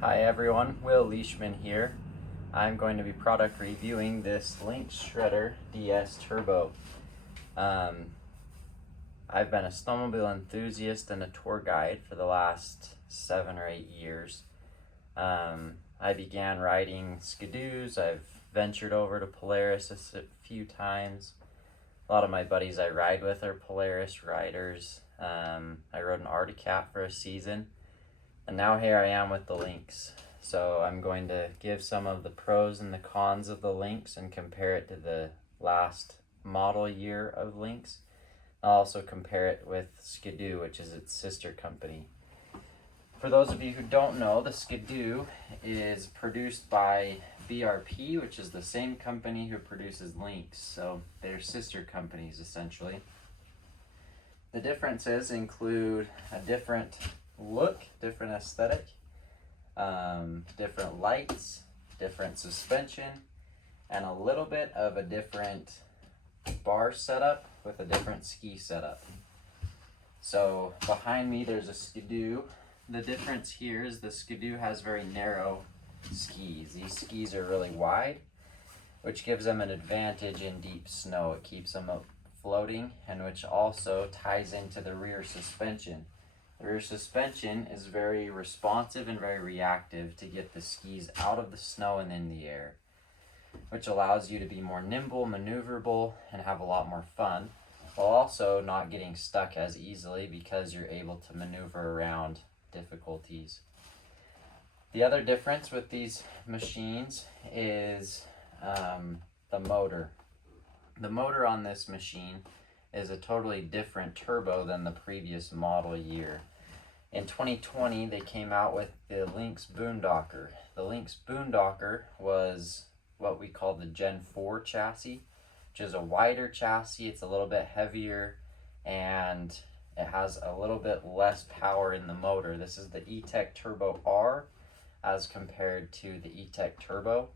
Hi everyone, Will Leishman here. I'm going to be product reviewing this Lynx Shredder DS Turbo. I've been a snowmobile enthusiast and a tour guide for the last 7 or 8 years. I began riding Ski-Doos. I've ventured over to Polaris a few times. A lot of my buddies I ride with are Polaris riders. I rode an Arctic Cat for a season. And now here I am with the Lynx. So I'm going to give some of the pros and the cons of the Lynx and compare it to the last model year of Lynx. I'll also compare it with Ski-Doo, which is its sister company. For those of you who don't know, the Ski-Doo is produced by BRP, which is the same company who produces Lynx. So they're sister companies essentially. The differences include a different look, different aesthetic, different lights, different suspension, and a little bit of a different bar setup with a different ski setup. So behind me there's a Ski-Doo. The difference here is the Ski-Doo has very narrow skis. These skis are really wide, which gives them an advantage in deep snow. It keeps them floating, and which also ties into the rear suspension. The rear suspension is very responsive and very reactive to get the skis out of the snow and in the air, which allows you to be more nimble, maneuverable, and have a lot more fun, while also not getting stuck as easily because you're able to maneuver around difficulties. The other difference with these machines is the motor. The motor on this machine is a totally different turbo than the previous model year. In 2020, they came out with the Lynx Boondocker. The Lynx Boondocker was what we call the Gen 4 chassis, which is a wider chassis. It's a little bit heavier and it has a little bit less power in the motor. This is the E-Tech Turbo R as compared to the E-Tech Turbo.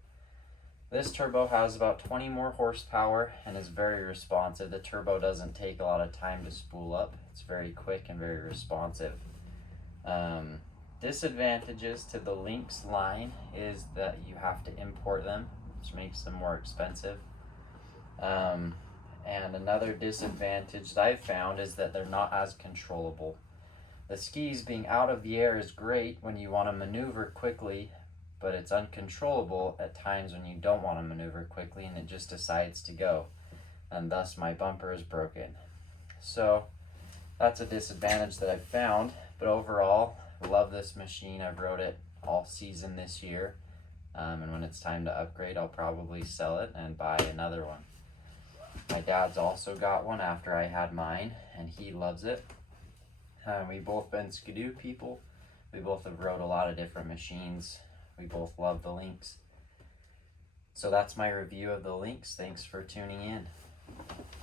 This turbo has about 20 more horsepower and is very responsive. The turbo doesn't take a lot of time to spool up. It's very quick and very responsive. Disadvantages to the Lynx line is that you have to import them, which makes them more expensive. And another disadvantage that I've found is that they're not as controllable. The skis being out of the air is great when you want to maneuver quickly, but it's uncontrollable at times when you don't want to maneuver quickly and it just decides to go, and thus my bumper is broken. So that's a disadvantage that I've found, but overall I love this machine. I've rode it all season this year, and when it's time to upgrade I'll probably sell it and buy another one. My dad's also got one after I had mine and he loves it. We've both been Ski-Doo people. We both have rode a lot of different machines. We both love the Lynx. So that's my review of the Lynx. Thanks for tuning in.